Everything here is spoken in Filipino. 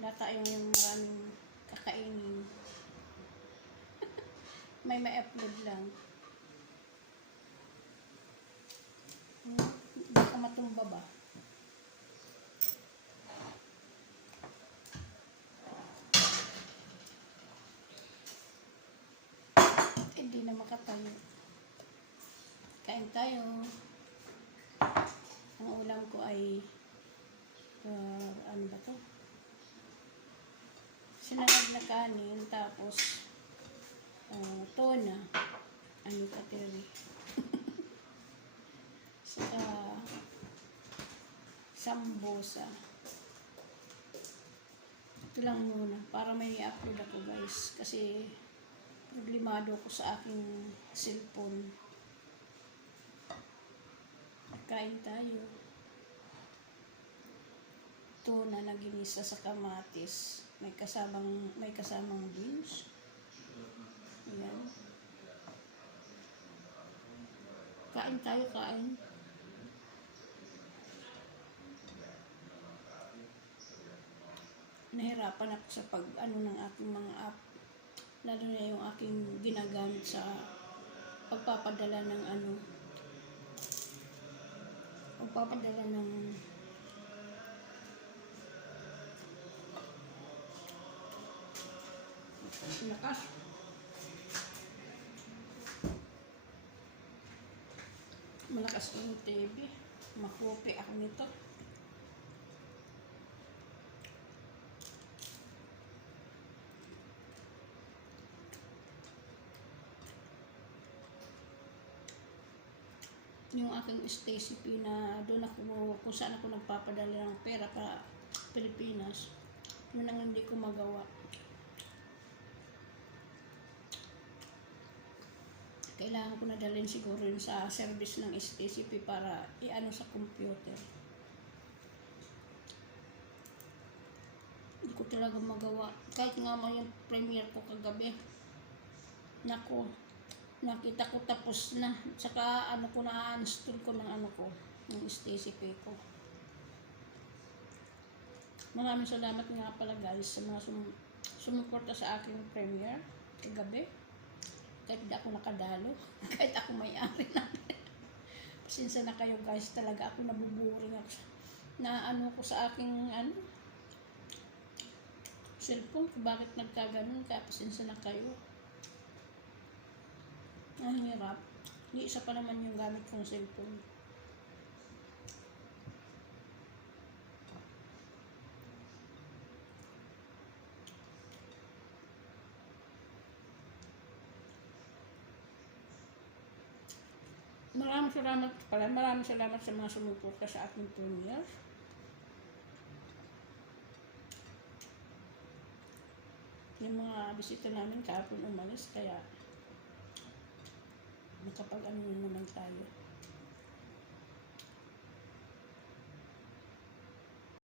Wala tayong yung maraming kakainin. May upload lang. Hindi ka matumba ba? Hindi na makatayo. Kain tayo. Ang ulam ko ay ano ba to? Sinangag na kanin, tapos tuna, ano katiri. Saka sambosa. Ito lang muna para may i-upload ako guys, kasi problemado ko sa aking cellphone. Kain tayo. Tuna na ginisa sa kamatis. May kasamang beans. Ayan. Kain tayo, kain. Nahirapan ako sa ng aking mga app. Lalo na yung aking ginagamit sa pagpapadala ng pagpapadala ng malakas yung TV. Makupi ako nito. Yung aking Stacy P na doon ako, kung saan ako nagpapadala ng pera para Pilipinas, yun ang hindi ko magawa. Kailangan ko na dalhin siguro yun sa service ng Stacy P para i-ano sa computer. Hindi ko talaga magawa. Kahit nga yung premiere ko kagabi, nako, nakita ko tapos na. Saka ko na-uninstall ko ng Stacy P ko. Maraming salamat nga pala guys sa mga sumuporta sa aking premiere kagabi. Kahit di ako nakadalo, kahit ako may-ari natin. Pasensya na kayo guys, talaga ako nabuburing ako na ko sa aking cellphone, bakit nagkaganon, kaya pasensya na kayo. Ang hirap. Hindi isa pa naman yung gamit kong cellphone. Maraming salamat sa mga sumuporta sa aking premiere. Yung mga bisita namin kahapon umalis, kaya nakapag naman tayo.